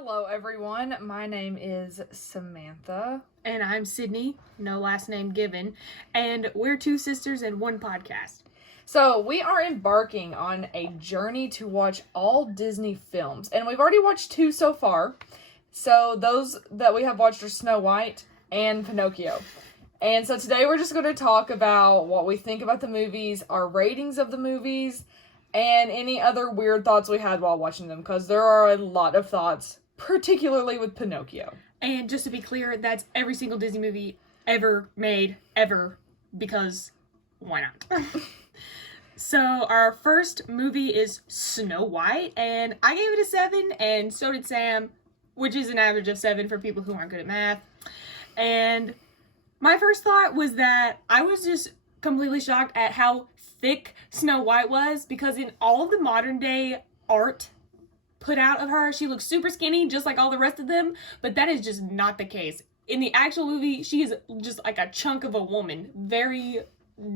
Hello, everyone. My name is Samantha. And I'm Sydney, no last name given, and we're two sisters in one podcast. So, we are embarking on a journey to watch all Disney films, and we've already watched 2 so far. So, those that we have watched are Snow White and Pinocchio. And so today we're just going to talk about what we think about the movies, our ratings of the movies, and any other weird thoughts we had while watching them, because there are a lot of thoughts, particularly with Pinocchio. And just to be clear, that's every single Disney movie ever made, ever, because why not? So our first movie is Snow White, and I gave it a 7, and so did Sam, which is an average of 7 for people who aren't good at math. And my first thought was that I was just completely shocked at how thick Snow White was, because in all of the modern day art put out of her, she looks super skinny just like all the rest of them, but that is just not the case. In the actual movie, she is just like a chunk of a woman, very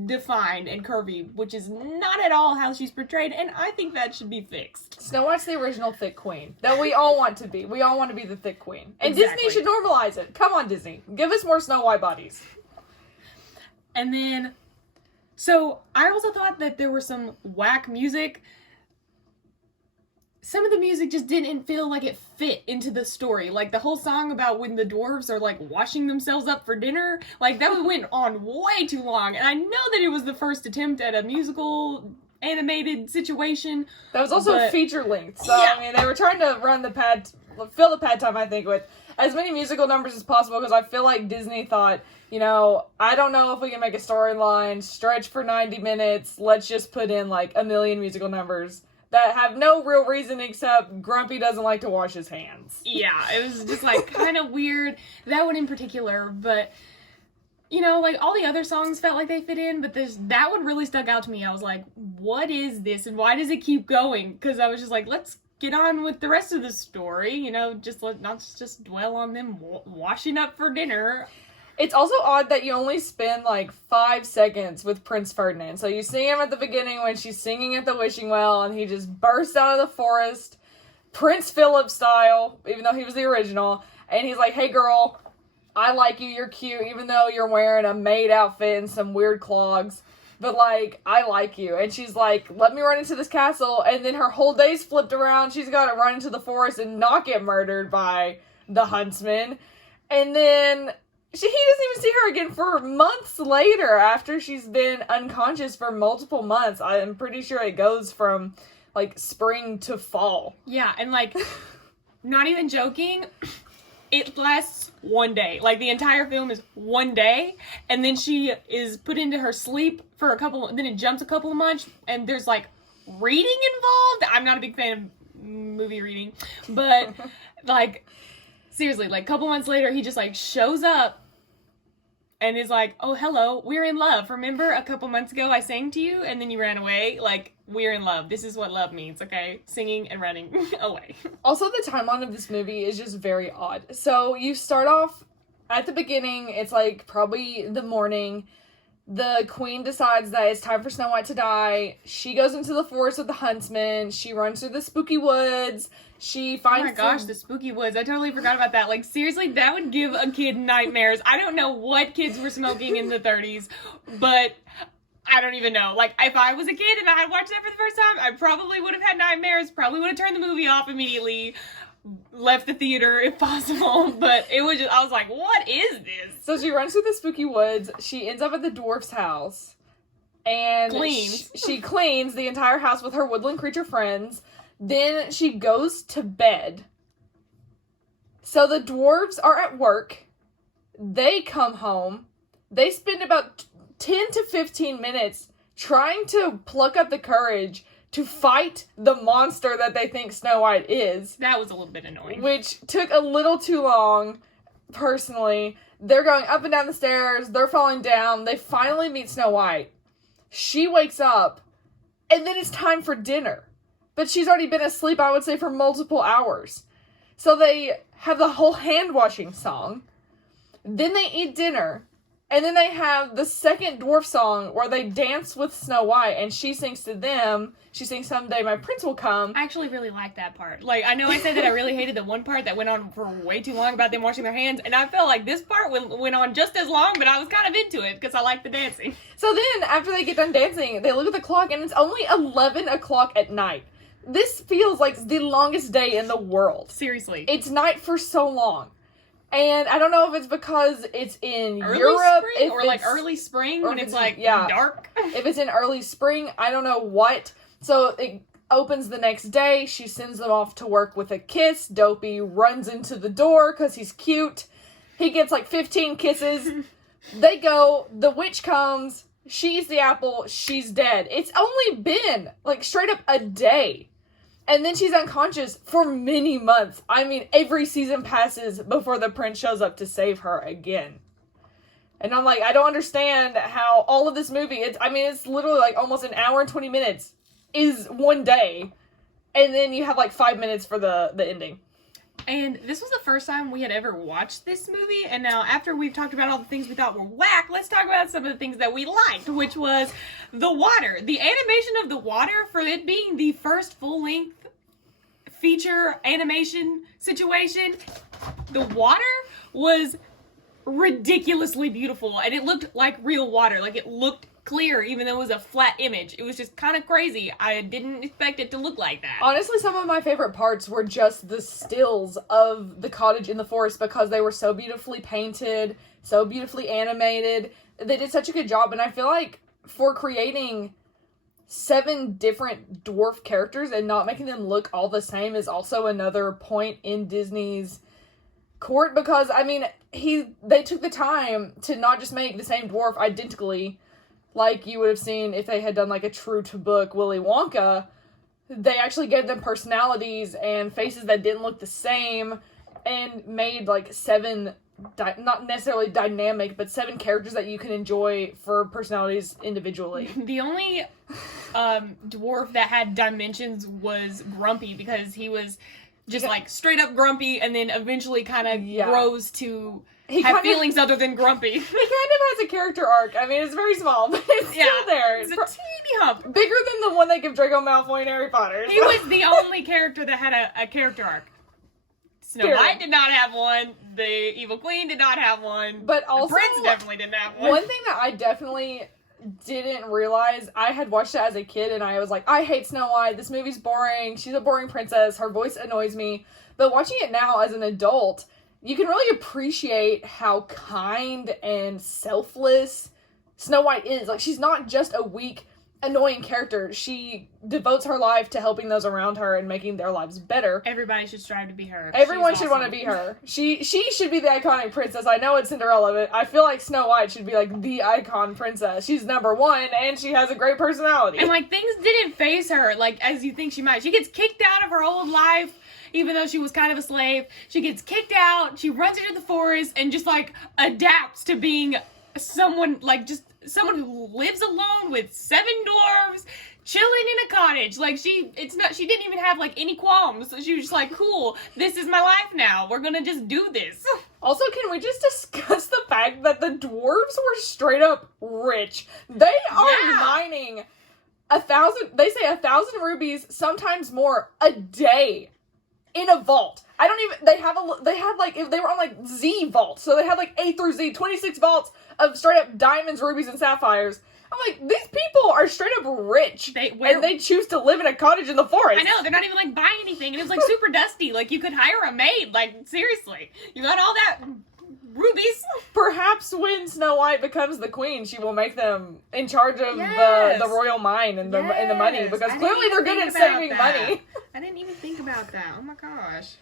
defined and curvy, which is not at all how she's portrayed, and I think that should be fixed. Snow White's the original thick queen that we all want to be. We all want to be the thick queen. And Exactly. Disney should normalize it. Come on, Disney. Give us more Snow White bodies. And then, so I also thought that there was some whack music. Some of the music just didn't feel like it fit into the story. Like the whole song about when the dwarves are like washing themselves up for dinner, like that went on way too long. And I know that it was the first attempt at a musical animated situation. That was also feature length. So, Yeah. I mean, they were trying to fill the pad time, I think, with as many musical numbers as possible, because I feel like Disney thought, I don't know if we can make a storyline stretch for 90 minutes. Let's just put in like a million musical numbers that have no real reason except Grumpy doesn't like to wash his hands. Yeah, it was just like kind of weird. That one in particular, but like all the other songs felt like they fit in, but that one really stuck out to me. I was like, what is this and why does it keep going? Because I was just like, let's get on with the rest of the story, not just dwell on them washing up for dinner. It's also odd that you only spend like 5 seconds with Prince Ferdinand. So you see him at the beginning when she's singing at the wishing well, and he just bursts out of the forest, Prince Philip style, even though he was the original, and he's like, hey girl, I like you, you're cute, even though you're wearing a maid outfit and some weird clogs, but like, I like you. And she's like, let me run into this castle, and then her whole day's flipped around. She's got to run into the forest and not get murdered by the huntsman. And then he doesn't even see her again for months later after she's been unconscious for multiple months. I'm pretty sure it goes from like spring to fall. Yeah, and like, not even joking, it lasts one day. Like, the entire film is one day, and then she is put into her sleep for then it jumps a couple of months, and there's like reading involved. I'm not a big fan of movie reading, but like, seriously, like a couple months later, he just like shows up and is like, oh, hello, we're in love. Remember a couple months ago I sang to you and then you ran away? Like, we're in love. This is what love means, okay? Singing and running away. Also, the timeline of this movie is just very odd. So you start off at the beginning, it's like probably the morning. The queen decides that it's time for Snow White to die. She goes into the forest with the huntsman. She runs through the spooky woods. She finds... Oh my gosh, the spooky woods. I totally forgot about that. Like, seriously, that would give a kid nightmares. I don't know what kids were smoking in the 30s, but I don't even know. Like, if I was a kid and I had watched that for the first time, I probably would have had nightmares, probably would have turned the movie off immediately, left the theater if possible, but it was just, I was like, what is this? So she runs through the spooky woods. She ends up at the dwarf's house. And she cleans the entire house with her woodland creature friends. Then she goes to bed. So the dwarves are at work. They come home. They spend about 10 to 15 minutes trying to pluck up the courage to fight the monster that they think Snow White is. That was a little bit annoying. Which took a little too long, personally. They're going up and down the stairs. They're falling down. They finally meet Snow White. She wakes up, and then it's time for dinner. But she's already been asleep, I would say, for multiple hours. So they have the whole hand-washing song. Then they eat dinner. And then they have the second dwarf song where they dance with Snow White, and she sings to them. She sings "Someday My Prince Will Come." I actually really like that part. Like, I know I said that I really hated the one part that went on for way too long about them washing their hands, and I felt like this part went on just as long, but I was kind of into it because I like the dancing. So then, after they get done dancing, they look at the clock, and it's only 11 o'clock at night. This feels like the longest day in the world. Seriously. It's night for so long. And I don't know if it's because it's in early Europe. Spring, or like early spring when it's like dark. If it's in early spring, I don't know what. So it opens the next day. She sends them off to work with a kiss. Dopey runs into the door because he's cute. He gets like 15 kisses. They go. The witch comes. She eats the apple. She's dead. It's only been like straight up a day. And then she's unconscious for many months. I mean, every season passes before the prince shows up to save her again. And I'm like, I don't understand how all of this movie, it's literally like almost an hour and 20 minutes is one day. And then you have like 5 minutes for the ending. And this was the first time we had ever watched this movie. And now, after we've talked about all the things we thought were whack, let's talk about some of the things that we liked, which was the water. The animation of the water, for it being the first full-length feature animation situation, the water was ridiculously beautiful. And it looked like real water. Like, it looked clear, even though it was a flat image. It was just kind of crazy. I didn't expect it to look like that. Honestly, some of my favorite parts were just the stills of the cottage in the forest because they were so beautifully painted, so beautifully animated. They did such a good job, and I feel like for creating 7 different dwarf characters and not making them look all the same is also another point in Disney's court, because I mean, they took the time to not just make the same dwarf identically like you would have seen if they had done like a true to book Willy Wonka. They actually gave them personalities and faces that didn't look the same and made like 7 not necessarily dynamic, but 7 characters that you can enjoy for personalities individually. The only dwarf that had dimensions was Grumpy, because he was just like straight up grumpy and then eventually kind of grows to have feelings other than grumpy. He kind of has a character arc. I mean, it's very small, but it's still there. It's a teeny hump. Bigger than the one they give Draco Malfoy and Harry Potter. He was the only character that had a character arc. Snow White did not have one. The Evil Queen did not have one. But also, the Prince definitely didn't have one. One thing that I definitely didn't realize, I had watched it as a kid and I was like, I hate Snow White. This movie's boring. She's a boring princess. Her voice annoys me. But watching it now as an adult, you can really appreciate how kind and selfless Snow White is. Like, she's not just a weak, annoying character. She devotes her life to helping those around her and making their lives better. Everybody should strive to be her. Everyone should want to be her. She should be the iconic princess. I know it's Cinderella, but I feel like Snow White should be like the icon princess. She's number 1 and she has a great personality. And like, things didn't phase her like as you think she might. She gets kicked out of her old life. Even though she was kind of a slave, she gets kicked out, she runs into the forest, and just, like, adapts to being someone, like, just someone who lives alone with 7 dwarves, chilling in a cottage. Like, she didn't even have, like, any qualms. So she was just like, cool, this is my life now. We're gonna just do this. Also, can we just discuss the fact that the dwarves were straight up rich? They are mining 1,000 rubies, sometimes more, a day. In a vault. They had like, they were on like Z vaults. So they had like A through Z, 26 vaults of straight up diamonds, rubies, and sapphires. I'm like, these people are straight up rich. And they choose to live in a cottage in the forest. I know, they're not even like buying anything. And it was like super dusty. Like, you could hire a maid. Like, seriously. You got all that rubies. Perhaps when Snow White becomes the queen, she will make them in charge of the royal mine and the money, because clearly they're good at saving money. I didn't even think about that. Oh my gosh.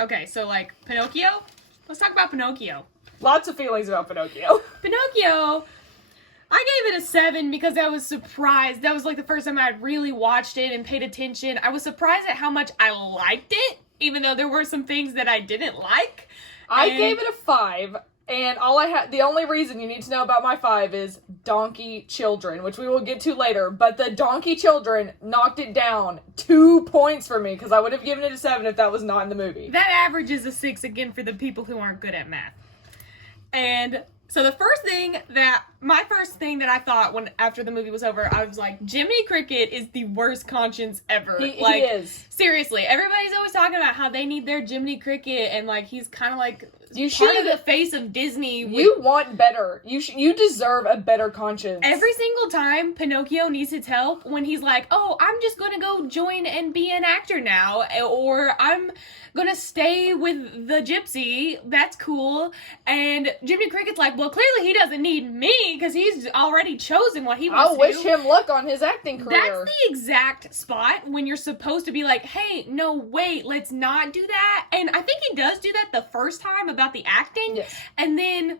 Okay, so like Pinocchio. Let's talk about Pinocchio. Lots of feelings about Pinocchio. Pinocchio, I gave it a 7 because I was surprised. That was like the first time I had really watched it and paid attention. I was surprised at how much I liked it, even though there were some things that I didn't like. I gave it a 5, and the only reason you need to know about my 5 is donkey children, which we will get to later, but the donkey children knocked it down 2 points for me, because I would have given it a 7 if that was not in the movie. That average is a 6, again, for the people who aren't good at math. And so my first thing that I thought after the movie was over, I was like, Jiminy Cricket is the worst conscience ever. He is. Seriously, everybody's always talking about how they need their Jiminy Cricket, and like he's kind of like part of the face of Disney. You want better. You deserve a better conscience. Every single time Pinocchio needs his help, when he's like, oh, I'm just going to go join and be an actor now, or I'm going to stay with the gypsy, that's cool. And Jiminy Cricket's like, well, clearly he doesn't need me because he's already chosen what he wants to do. I'll wish him luck on his acting career. That's the exact spot when you're supposed to be like, hey, no, wait, let's not do that. And I think he does do that the first time about the acting. Yes. And then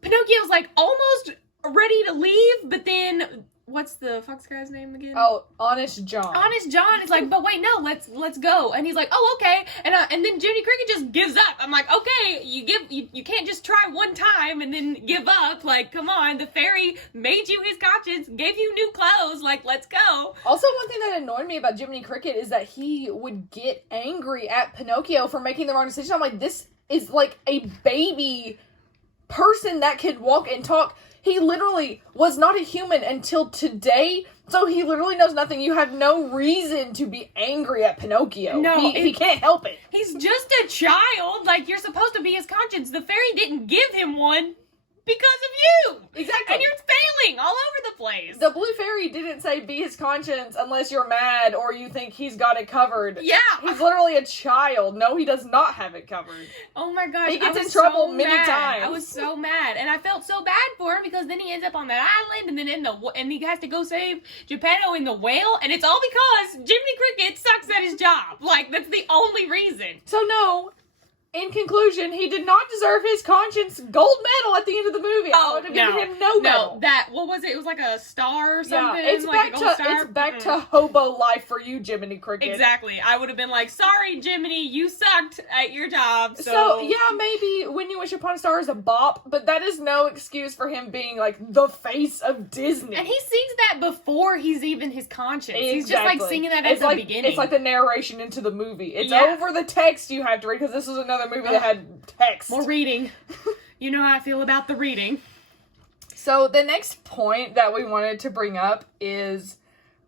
Pinocchio's like almost ready to leave, but then what's the fuck's guy's name again? Oh, Honest John. Honest John is like, but wait, no, let's go. And he's like, oh, okay. And then Jiminy Cricket just gives up. I'm like, okay, you can't just try one time and then give up. Like, come on, the fairy made you his conscience, gave you new clothes. Like, let's go. Also, one thing that annoyed me about Jiminy Cricket is that he would get angry at Pinocchio for making the wrong decision. I'm like, this is like a baby person that could walk and talk. He literally was not a human until today, so he literally knows nothing. You have no reason to be angry at Pinocchio. No, he can't help it. He's just a child. Like, you're supposed to be his conscience. The fairy didn't give him one because of you. Exactly. And you're failing all over the place. The Blue Fairy didn't say be his conscience unless you're mad or you think he's got it covered. Yeah. He's literally a child. No, he does not have it covered. Oh my gosh. He gets in trouble many times. I was so mad. And I felt so bad for him because then he ends up on that island and then and he has to go save Geppetto in the whale. And it's all because Jiminy Cricket sucks at his job. Like, that's the only reason. So no, in conclusion, he did not deserve his conscience gold medal at the end of the movie. I would have given him no medal. What was it? It was like a star or something? Yeah, it's back to hobo life for you, Jiminy Cricket. Exactly. I would have been like, sorry, Jiminy, you sucked at your job. So yeah, maybe When You Wish Upon a Star is a bop, but that is no excuse for him being like the face of Disney. And he sings that before he's even his conscience. Exactly. He's just like singing that at the beginning. It's like the narration into the movie. It's over the text you have to read, because this was another movie that had text. More reading. You know how I feel about the reading. So the next point that we wanted to bring up is,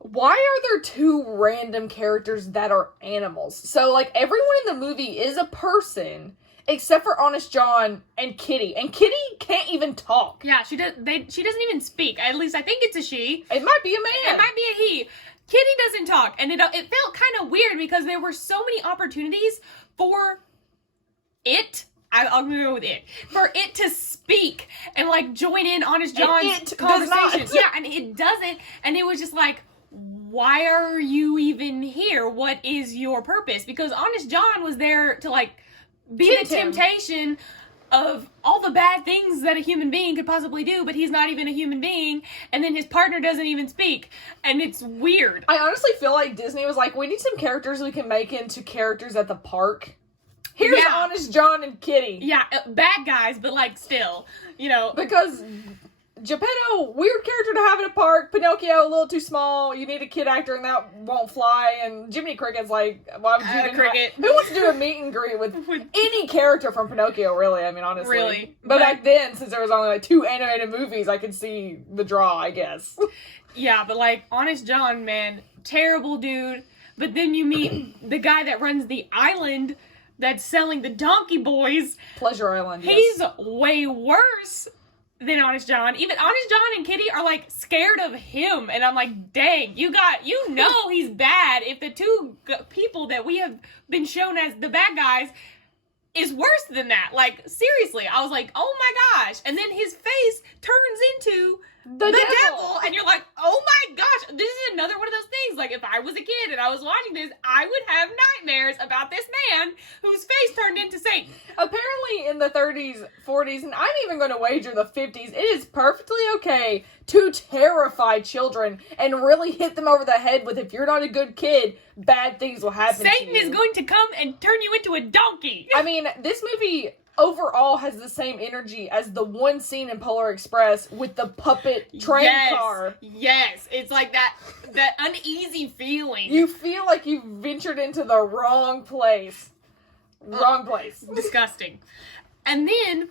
why are there two random characters that are animals? So like everyone in the movie is a person except for Honest John and Kitty. And Kitty can't even talk. Yeah, she doesn't even speak. At least I think it's a she. It might be a man. It might be a he. Kitty doesn't talk. And it felt kind of weird because there were so many opportunities for I'm gonna go with it. For it to speak and like join in Honest John's conversation. Yeah, and it doesn't. And it was just like, why are you even here? What is your purpose? Because Honest John was there to like be the temptation of all the bad things that a human being could possibly do, but he's not even a human being, and then his partner doesn't even speak, and it's weird. I honestly feel like Disney was like, we need some characters we can make into characters at the park. Here's Honest John and Kitty. Yeah, bad guys, but like still, you know. Because Geppetto, weird character to have in a park. Pinocchio, a little too small. You need a kid actor and that won't fly. And Jiminy Cricket's like, why would you Cricket? Who wants to do a meet and greet with any character from Pinocchio, really? I mean, honestly. Really? But back then, since there was only like 2 animated movies, I could see the draw, I guess. Yeah, but like, Honest John, man, terrible dude. But then you meet the guy that runs the island that's selling the Donkey Boys. Pleasure Island, yes. He's way worse than Honest John. Even Honest John and Kitty are like scared of him. And I'm like, dang, you know he's bad if the two people that we have been shown as the bad guys is worse than that. Like, seriously, I was like, oh my gosh. And then his face turns into the devil. And you're like, oh my gosh, this is another one of those things. Like, if I was a kid and I was watching this, I would have nightmares about this man whose face turned into Satan. Apparently in the 30s, 40s, and I'm even going to wager the 50s, it is perfectly okay to terrify children and really hit them over the head with, if you're not a good kid, bad things will happen to you. Satan is going to come and turn you into a donkey. I mean, this movie overall has the same energy as the one scene in Polar Express with the puppet train car. Yes, it's like that uneasy feeling. You feel like you've ventured into the wrong place. Wrong place. Disgusting. And then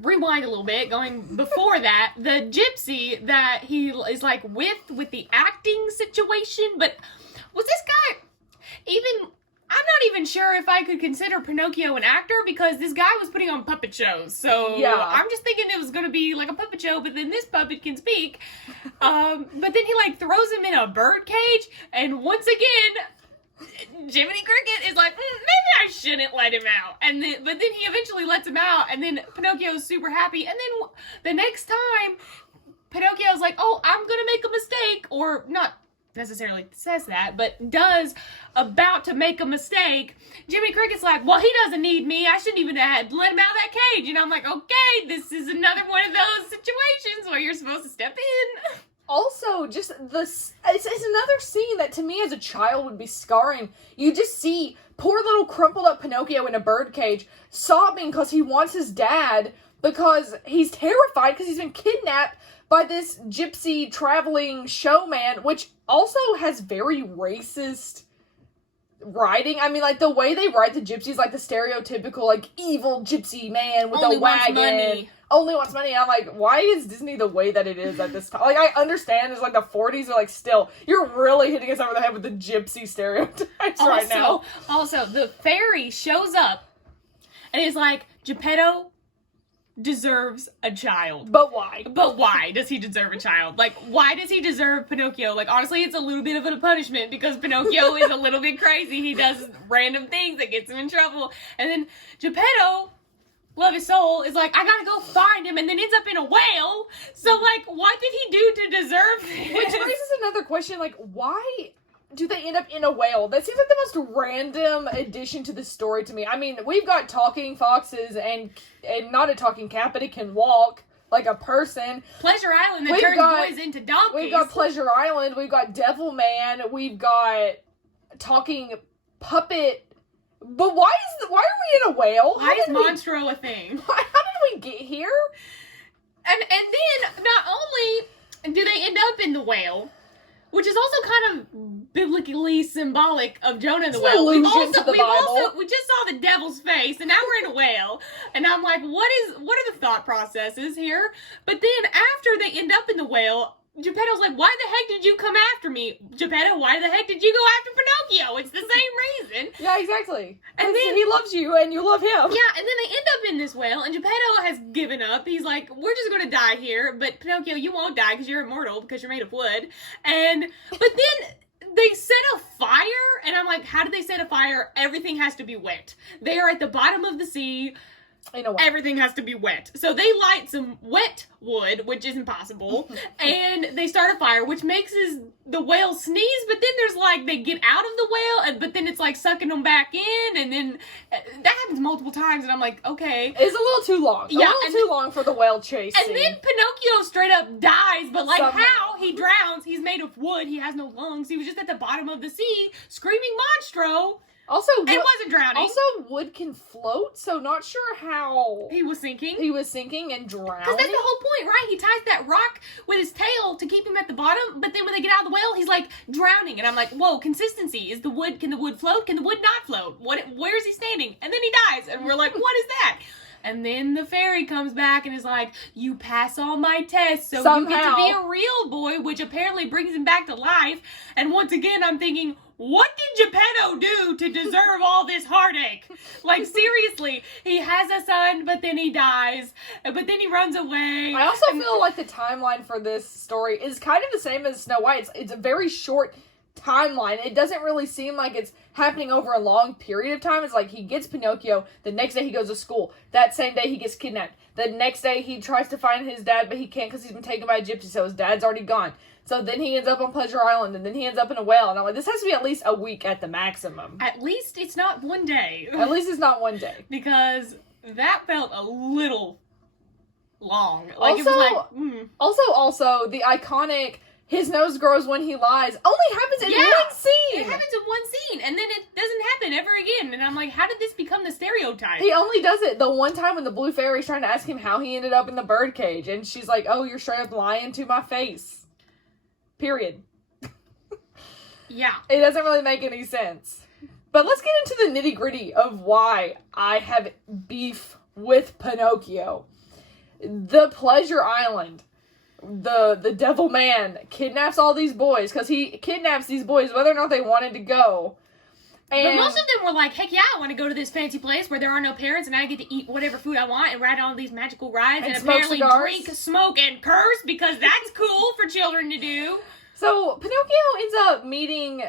rewind a little bit, going before that, the gypsy that he is like with the acting situation, but was this guy even... I'm not even sure if I could consider Pinocchio an actor because this guy was putting on puppet shows. So yeah. I'm just thinking it was going to be like a puppet show, but then this puppet can speak. But then he like throws him in a bird cage, and once again, Jiminy Cricket is like, maybe I shouldn't let him out. But then he eventually lets him out, and then Pinocchio's super happy. And then the next time, Pinocchio's like, oh, I'm going to make a mistake, or not necessarily says that, but about to make a mistake. Jimmy Cricket's like, well, he doesn't need me. I shouldn't even have let him out of that cage. And I'm like, okay, this is another one of those situations where you're supposed to step in. Also, just it's another scene that to me as a child would be scarring. You just see poor little crumpled up Pinocchio in a birdcage sobbing because he wants his dad, because he's terrified because he's been kidnapped by this gypsy traveling showman, which also has very racist writing. I mean, like, the way they write the gypsies, like, the stereotypical, like, evil gypsy man with a wagon. Money. Only wants money. I'm like, why is Disney the way that it is at this time? Like, I understand it's like the 40s, but like, still, you're really hitting us over the head with the gypsy stereotypes right now. Also, the fairy shows up and is like, Geppetto deserves a child. But why? But why does he deserve a child? Like, why does he deserve Pinocchio? Like, honestly, it's a little bit of a punishment because Pinocchio is a little bit crazy. He does random things that gets him in trouble. And then Geppetto, love his soul, is like, I gotta go find him, and then ends up in a whale. So, like, what did he do to deserve this? Which raises another question, like, why do they end up in a whale? That seems like the most random addition to the story to me. I mean, we've got talking foxes and not a talking cat, but it can walk like a person. Pleasure Island that turns boys into donkeys. We've got Pleasure Island. We've got Devil Man. We've got talking puppet. But why are we in a whale? Why is Monstro a thing? How did we get here? And then not only do they end up in the whale, which is also kind of biblically symbolic of Jonah and the whale. We just saw the devil's face, and now we're in a whale. And I'm like, what are the thought processes here? But then after they end up in the whale, Geppetto's like, why the heck did you come after me? Geppetto, why the heck did you go after Pinocchio? It's the same reason. Yeah, exactly. And then he loves you and you love him. Yeah, and then they end up in this whale, and Geppetto has given up. He's like, we're just going to die here, but Pinocchio, you won't die because you're immortal because you're made of wood. But then they set a fire, and I'm like, how did they set a fire? Everything has to be wet. They are at the bottom of the sea. Everything has to be wet. So they light some wet wood, which is impossible, and they start a fire, which makes the whale sneeze, but then there's like, they get out of the whale, but then it's like sucking them back in, and then that happens multiple times, and I'm like, okay. It's a little too long. Yeah, too long for the whale chase scene. And then Pinocchio straight up dies, but like somehow. How? He drowns, he's made of wood, he has no lungs, he was just at the bottom of the sea, screaming Monstro. Also, it wasn't drowning. Also, wood can float, so not sure how he was sinking. He was sinking and drowning. Because that's the whole point, right? He ties that rock with his tail to keep him at the bottom, but then when they get out of the whale, he's like drowning. And I'm like, whoa, consistency. Can the wood float? Can the wood not float? Where is he standing? And then he dies. And we're like, what is that? And then the fairy comes back and is like, you pass all my tests, so you get to be a real boy, which apparently brings him back to life. And once again, I'm thinking, what did Geppetto do to deserve all this heartache? Like, seriously, he has a son, but then he dies, but then he runs away. I also feel like the timeline for this story is kind of the same as Snow White. It's a very short timeline. It doesn't really seem like it's happening over a long period of time. It's like he gets Pinocchio, the next day he goes to school, that same day he gets kidnapped, the next day he tries to find his dad, but he can't because he's been taken by a gypsy, so his dad's already gone. So then he ends up on Pleasure Island, and then he ends up in a whale, and I'm like, this has to be at least a week at the maximum. At least it's not one day. At least it's not one day. Because that felt a little long. Like, also, it was like, also, the iconic his nose grows when he lies only happens in one scene. It happens in one scene, and then it doesn't happen ever again. And I'm like, how did this become the stereotype? He only does it the one time when the blue fairy's trying to ask him how he ended up in the birdcage, and she's like, oh, you're straight up lying to my face. Period. Yeah. It doesn't really make any sense. But let's get into the nitty-gritty of why I have beef with Pinocchio. The Pleasure Island. The devil man kidnaps all these boys, because he kidnaps these boys whether or not they wanted to go. And but most of them were like, heck yeah, I want to go to this fancy place where there are no parents and I get to eat whatever food I want and ride on these magical rides and apparently drink, smoke, and curse, because that's cool for children to do. So Pinocchio ends up meeting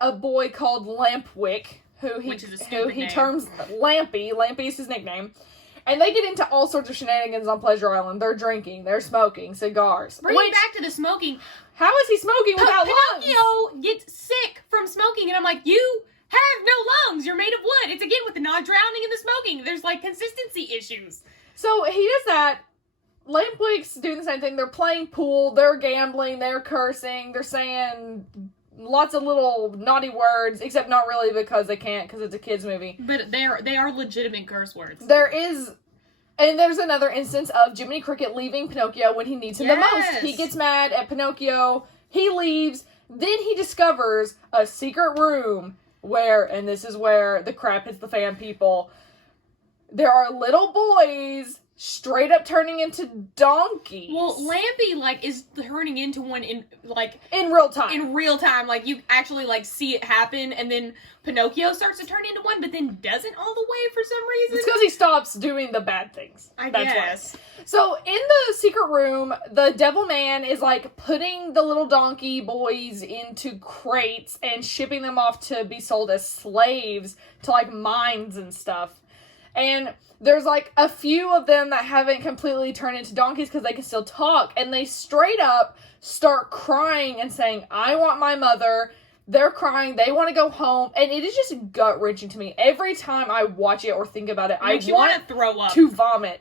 a boy called Lampwick, who he terms Lampy. Lampy is his nickname. And they get into all sorts of shenanigans on Pleasure Island. They're drinking, they're smoking, cigars. Bring back to the smoking. How is he smoking without lungs? Pinocchio gets sick from smoking, and I'm like, you have no lungs. You're made of wood. It's again with the not drowning and the smoking. There's like consistency issues. So he does that. Lampwick's doing the same thing. They're playing pool. They're gambling. They're cursing. They're saying lots of little naughty words, except not really, because they can't, because it's a kids movie. But they are legitimate curse words. There's another instance of Jiminy Cricket leaving Pinocchio when he needs him the most. He gets mad at Pinocchio. He leaves. Then he discovers a secret room where, and this is where the crap hits the fan, people, there are little boys straight up turning into donkeys. Well, Lampy, like, is turning into one in real time. In real time. Like, you actually, like, see it happen, and then Pinocchio starts to turn into one, but then doesn't all the way for some reason. It's because he stops doing the bad things. I guess. Why. So, in the secret room, the devil man is, like, putting the little donkey boys into crates and shipping them off to be sold as slaves to, like, mines and stuff. And there's, like, a few of them that haven't completely turned into donkeys because they can still talk. And they straight up start crying and saying, I want my mother. They're crying. They want to go home. And it is just gut-wrenching to me. Every time I watch it or think about it, I want to throw up. To vomit.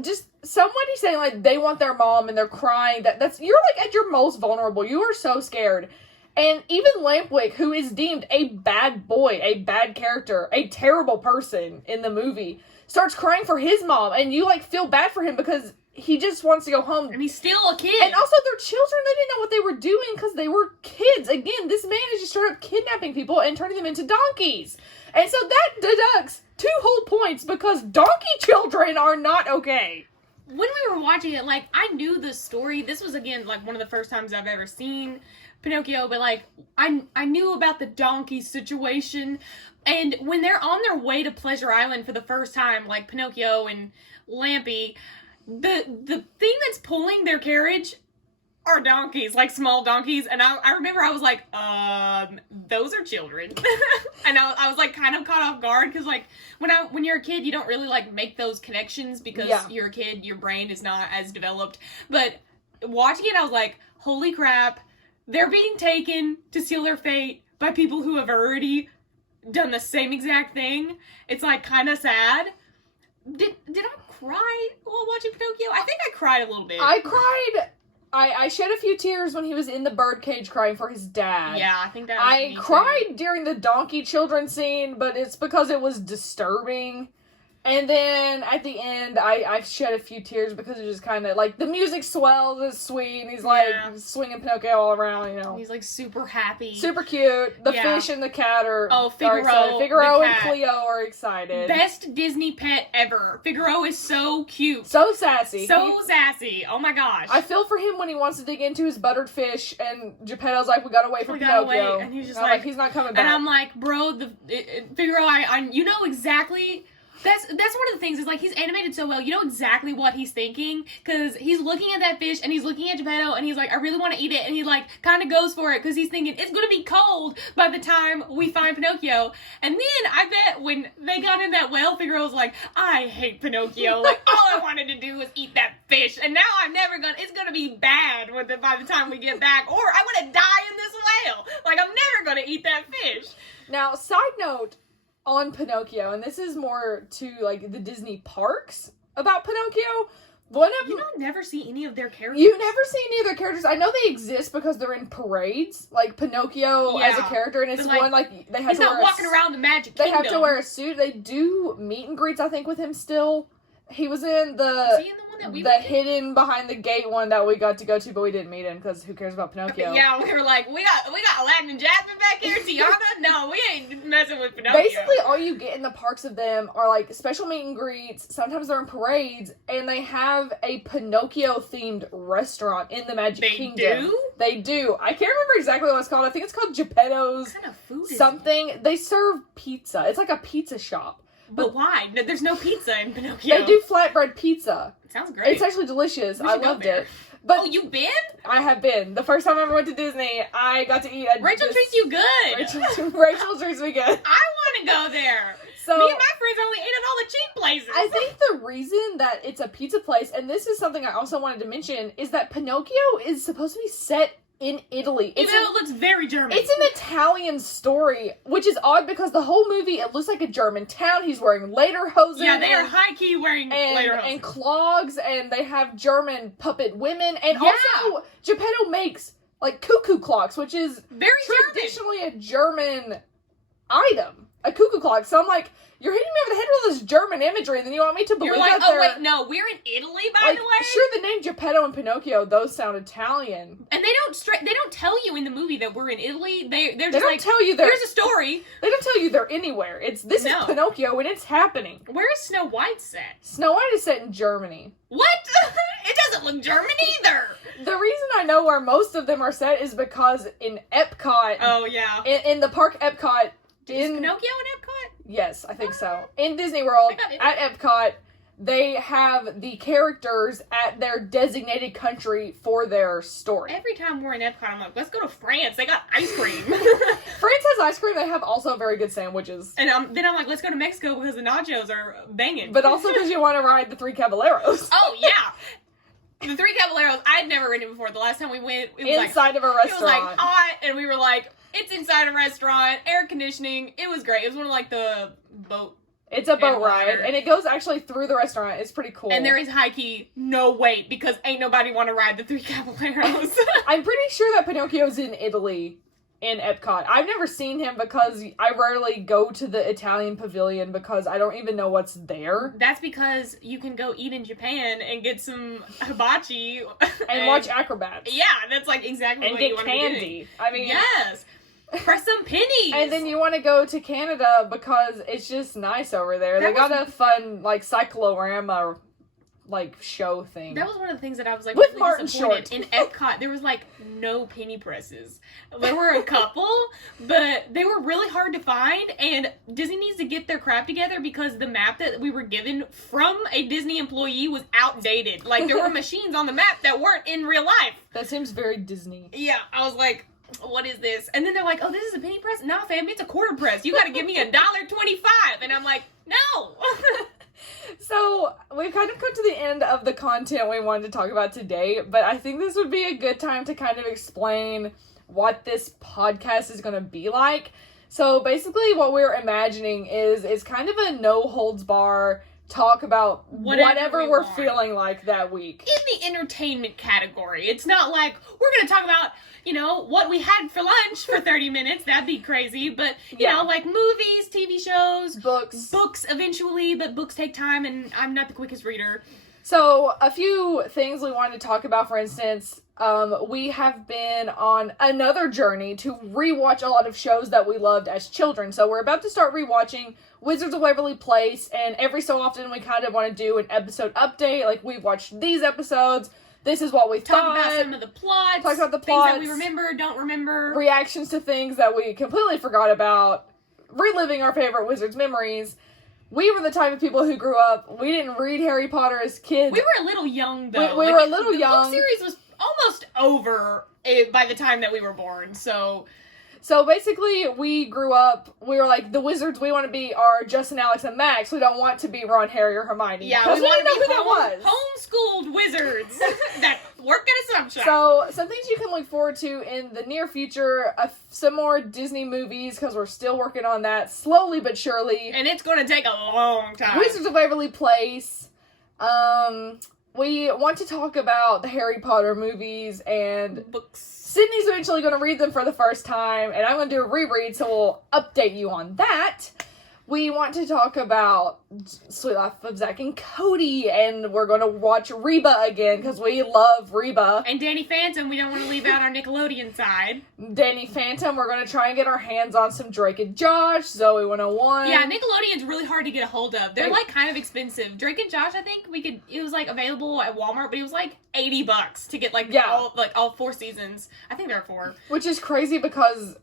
Just somebody saying, like, they want their mom and they're crying. That's you're, like, at your most vulnerable. You are so scared. And even Lampwick, who is deemed a bad boy, a bad character, a terrible person in the movie, starts crying for his mom. And you, like, feel bad for him because he just wants to go home. And he's still a kid. And also, they're children. They didn't know what they were doing because they were kids. Again, this man is just straight up kidnapping people and turning them into donkeys. And so that deducts 2 whole points because donkey children are not okay. When we were watching it, like, I knew the story. This was, again, like, one of the first times I've ever seen Pinocchio, but, like, I knew about the donkey situation. And when they're on their way to Pleasure Island for the first time, like Pinocchio and Lampy, the thing that's pulling their carriage are donkeys, like small donkeys. And I remember I was like, those are children. And I was like kind of caught off guard because, like, when you're a kid, you don't really, like, make those connections because you're a kid, your brain is not as developed. But watching it, I was like, holy crap, they're being taken to seal their fate by people who have already done the same exact thing. It's, like, kind of sad. Did I cry while watching Pinocchio? I think I cried a little bit. I cried. I shed a few tears when he was in the birdcage crying for his dad. Yeah, I think that was I cried during the donkey children scene, but it's because it was disturbing. And then at the end, I shed a few tears because it just kind of, like, the music swells, it's sweet, and he's, like, swinging Pinocchio all around, you know. He's, like, super happy. Super cute. The fish and the cat are Figaro. excited. Figaro and Cleo are excited. Best Disney pet ever. Figaro is so cute. So sassy. Sassy. Oh, my gosh. I feel for him when he wants to dig into his buttered fish, and Geppetto's like, we gotta wait for Pinocchio. And he's just like, he's not coming back. And I'm like, bro, Figaro, you know exactly... That's one of the things, is, like, he's animated so well, you know exactly what he's thinking, because he's looking at that fish, and he's looking at Geppetto, and he's like, I really want to eat it, and he, like, kind of goes for it, because he's thinking, it's going to be cold by the time we find Pinocchio, and then, I bet, when they got in that well, Figaro's like, I hate Pinocchio, like, all I wanted to do was eat that fish, and now it's going to be bad by the time we get back, or I'm going to die in this whale, like, I'm never going to eat that fish. Now, side note, on Pinocchio, and this is more to, like, the Disney parks about Pinocchio. You don't never see any of their characters. You never see any of their characters. I know they exist because they're in parades, like Pinocchio as a character, and it's like, one, like, they have he's not walking around the Magic Kingdom. They have to wear a suit. They do meet and greets, I think, with him still. He was in Was he in the one that we the hidden behind the gate one that we got to go to, but we didn't meet him because who cares about Pinocchio? Yeah, we were like, we got Aladdin and Jasmine back here, Tiana? No, we ain't messing with Pinocchio. Basically, all you get in the parks of them are like special meet and greets. Sometimes they're in parades, and they have a Pinocchio-themed restaurant in the Magic Kingdom. They do? I can't remember exactly what it's called. I think it's called Geppetto's. What kind of food is something. it? They serve pizza. It's like a pizza shop. But why? No, there's no pizza in Pinocchio. They do flatbread pizza. Sounds great. It's actually delicious. I loved it. But oh, you've been? I have been. The first time I ever went to Disney, I got to eat Rachel treats you good. Rachel treats me good. I want to go there. So, me and my friends only ate at all the cheap places. I think the reason that it's a pizza place, and this is something I also wanted to mention, is that Pinocchio is supposed to be set in Italy. Even though it looks very German. It's an Italian story, which is odd because the whole movie, it looks like a German town. He's wearing lederhosen. Yeah, they are high-key wearing lederhosen. And clogs, and they have German puppet women. And also, Geppetto makes, like, cuckoo clocks, which is very traditionally a German item. A cuckoo clock. So I'm like, you're hitting me over the head with this German imagery, and then you want me to believe that oh wait, no, we're in Italy, by the way? Sure, the name Geppetto and Pinocchio, those sound Italian. And they don't tell you in the movie that we're in Italy. They're just don't like, tell you here's a story. They don't tell you they're anywhere. This is Pinocchio, and it's happening. Where is Snow White set? Snow White is set in Germany. What? It doesn't look German either. The reason I know where most of them are set is because in Epcot... Oh, yeah. In the park Epcot... Is Pinocchio in Epcot? Yes, I think so. In Disney World, at Epcot, they have the characters at their designated country for their story. Every time we're in Epcot, I'm like, let's go to France. They got ice cream. France has ice cream. They have also very good sandwiches. And then I'm like, let's go to Mexico because the nachos are banging. But also because you want to ride the Three Caballeros. Oh, yeah. The Three Caballeros, I had never ridden it before. The last time we went, it was inside of a restaurant. It was like hot, and we were like, it's inside a restaurant, air conditioning. It was great. It was one of like the boat. It's a boat ride, and it goes actually through the restaurant. It's pretty cool. And there is high key no wait because ain't nobody want to ride the Three Caballeros. I'm pretty sure that Pinocchio's in Italy. In Epcot. I've never seen him because I rarely go to the Italian pavilion because I don't even know what's there. That's because you can go eat in Japan and get some hibachi. And watch acrobats. Yeah, that's like exactly what you want to do. And get candy. I mean... Yes! Press some pennies! And then you want to go to Canada because it's just nice over there. They got a fun, like, cyclorama like show thing. That was one of the things that I was like with really Martin Short in Epcot. There was like no penny presses. There were a couple, but they were really hard to find. And Disney needs to get their crap together because the map that we were given from a Disney employee was outdated. Like there were machines on the map that weren't in real life. That seems very Disney. Yeah, I was like, what is this? And then they're like, oh, this is a penny press? Nah, fam, it's a quarter press. You got to give me $1.25. And I'm like, no. So, we've kind of come to the end of the content we wanted to talk about today, but I think this would be a good time to kind of explain what this podcast is going to be like. So, basically, what we're imagining is kind of a no-holds-bar talk about whatever we're feeling like that week. In the entertainment category. It's not like, we're going to talk about, you know, what we had for lunch for 30 minutes. That'd be crazy. But, you know, like movies, TV shows. Books eventually, but books take time and I'm not the quickest reader. So, a few things we wanted to talk about, for instance, we have been on another journey to rewatch a lot of shows that we loved as children. So, we're about to start rewatching Wizards of Waverly Place, and every so often we kind of want to do an episode update. Like, we've watched these episodes. This is what we thought. Talk about some of the plots. Talk about the things plots. That we remember, don't remember. Reactions to things that we completely forgot about. Reliving our favorite Wizards memories. We were the type of people who grew up, we didn't read Harry Potter as kids. We were a little young, though. We were a little young. The book series was almost over by the time that we were born, so basically, we grew up, we were like, the Wizards we want to be are Justin, Alex, and Max. We don't want to be Ron, Harry, or Hermione. Yeah, we want to be who that was. Homeschooled wizards that work at a slum shop. So, some things you can look forward to in the near future, some more Disney movies, because we're still working on that, slowly but surely. And it's going to take a long time. Wizards of Waverly Place. We want to talk about the Harry Potter movies and books. Sydney's eventually going to read them for the first time, and I'm going to do a reread, so we'll update you on that. We want to talk about Sweet Life of Zach and Cody, and we're going to watch Reba again because we love Reba. And Danny Phantom, we don't want to leave out our Nickelodeon side. Danny Phantom, we're going to try and get our hands on some Drake and Josh, Zoe 101. Yeah, Nickelodeon's really hard to get a hold of. They're like kind of expensive. Drake and Josh, I think it was like available at Walmart, but it was like $80 to get all 4 seasons. I think there are 4. Which is crazy because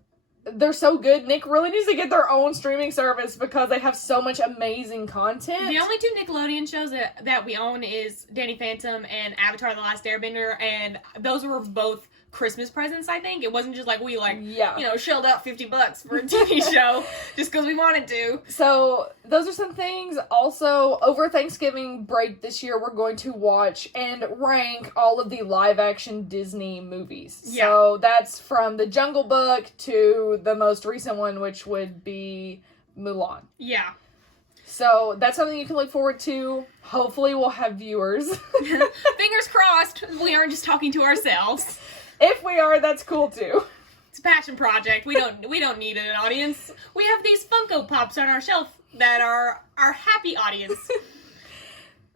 they're so good. Nick really needs to get their own streaming service because they have so much amazing content. The only 2 Nickelodeon shows that we own is Danny Phantom and Avatar: The Last Airbender, and those were both Christmas presents, I think. It wasn't just like we shelled out $50 for a TV show just because we wanted to. So those are some things. Also, over Thanksgiving break this year, we're going to watch and rank all of the live action Disney movies. Yeah. So that's from The Jungle Book to the most recent one, which would be Mulan. Yeah. So that's something you can look forward to. Hopefully we'll have viewers. Fingers crossed we aren't just talking to ourselves. If we are, that's cool too. It's a passion project. We don't need an audience. We have these Funko Pops on our shelf that are our happy audience.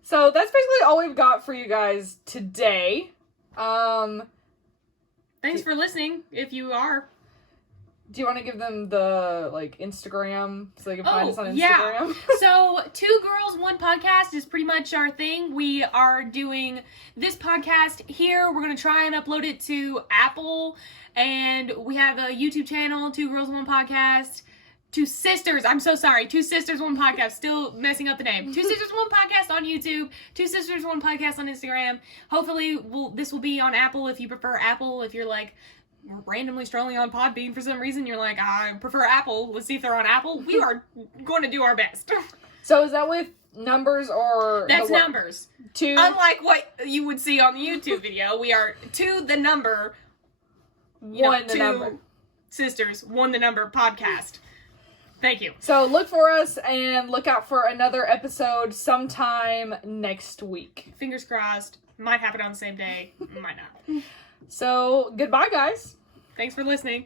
So that's basically all we've got for you guys today. Thanks for listening, if you are. Do you want to give them the, Instagram so they can find us on Instagram? Yeah. So, 2 Girls, 1 Podcast is pretty much our thing. We are doing this podcast here. We're going to try and upload it to Apple. And we have a YouTube channel, 2 Girls, 1 Podcast. 2 Sisters, I'm so sorry. 2 Sisters, 1 Podcast. Still messing up the name. 2 Sisters, 1 Podcast on YouTube. 2 Sisters, 1 Podcast on Instagram. Hopefully, this will be on Apple if you prefer Apple. If you're randomly strolling on Podbean for some reason, you're like, I prefer Apple. Let's see if they're on Apple. We are going to do our best. So is that with numbers or... That's numbers. 2... Unlike what you would see on the YouTube video, we are 2 the number... 1 the number. 2 Sisters, 1 the number podcast. Thank you. So look for us and look out for another episode sometime next week. Fingers crossed. Might happen on the same day. Might not. So, goodbye, guys. Thanks for listening.